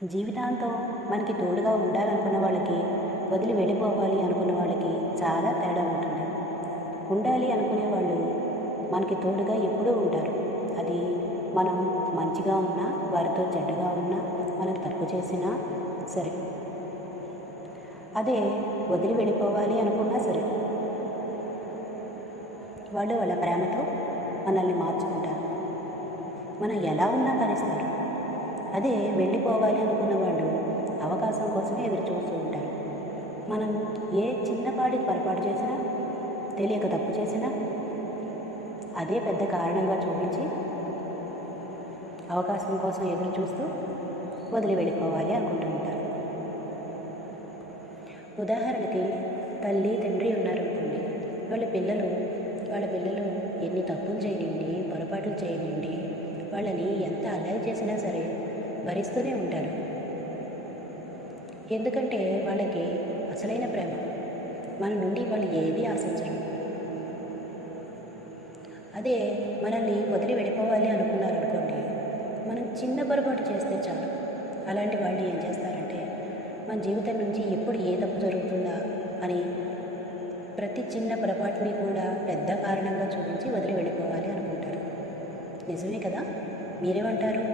జీవితాంతం మనకి తోడుగా ఉండాలనుకున్న వాళ్ళకి, వదిలి వెళ్ళిపోవాలి అనుకున్న వాళ్ళకి చాలా తేడా ఉంటుంది. ఉండాలి అనుకునే వాళ్ళు మనకి తోడుగా ఎప్పుడూ ఉంటారు. అది మనం మంచిగా ఉన్నా, వారితో చెడ్డగా ఉన్నా, మనం తప్పు చేసినా సరే. అదే వదిలి వెళ్ళిపోవాలి అనుకున్నా సరే, వాళ్ళు వాళ్ళ ప్రేమతో మనల్ని మార్చుకుంటారు. మనం ఎలా ఉన్నా భరిస్తారు. అదే వెళ్ళిపోవాలి అనుకున్న వాళ్ళు అవకాశం కోసమే ఎదురు చూస్తూ ఉంటారు. మనం ఏ చిన్నపాటి పొరపాటు చేసినా, తెలియక తప్పు చేసినా అదే పెద్ద కారణంగా చూపించి అవకాశం కోసం ఎదురు చూస్తూ వదిలి వెళ్ళిపోవాలి అనుకుంటూ ఉంటారు. ఉదాహరణకి తల్లి తండ్రి ఉన్నారనుకోండి, వాళ్ళ పిల్లలు ఎన్ని తప్పులు చేయనివ్వండి, పొరపాట్లు చేయనివ్వండి, వాళ్ళని ఎంత అల్లరి చేసినా సరే భరిస్తూనే ఉంటారు. ఎందుకంటే వాళ్ళకి అసలైన ప్రేమ మన నుండి వాళ్ళు ఏది ఆశించరు. అదే మనల్ని వదిలి వెళ్ళిపోవాలి అనుకున్నారనుకోండి, మనం చిన్న పొరపాటు చేస్తే చాలు, అలాంటి వాళ్ళు ఏం చేస్తారంటే మన జీవితం నుంచి ఎప్పుడు ఏ తప్పు జరుగుతుందా అని ప్రతి చిన్న పొరపాటుని కూడా పెద్ద కారణంగా చూపించి వదిలి వెళ్ళిపోవాలి అనుకుంటారు. నిజమే కదా? మీరేమంటారు?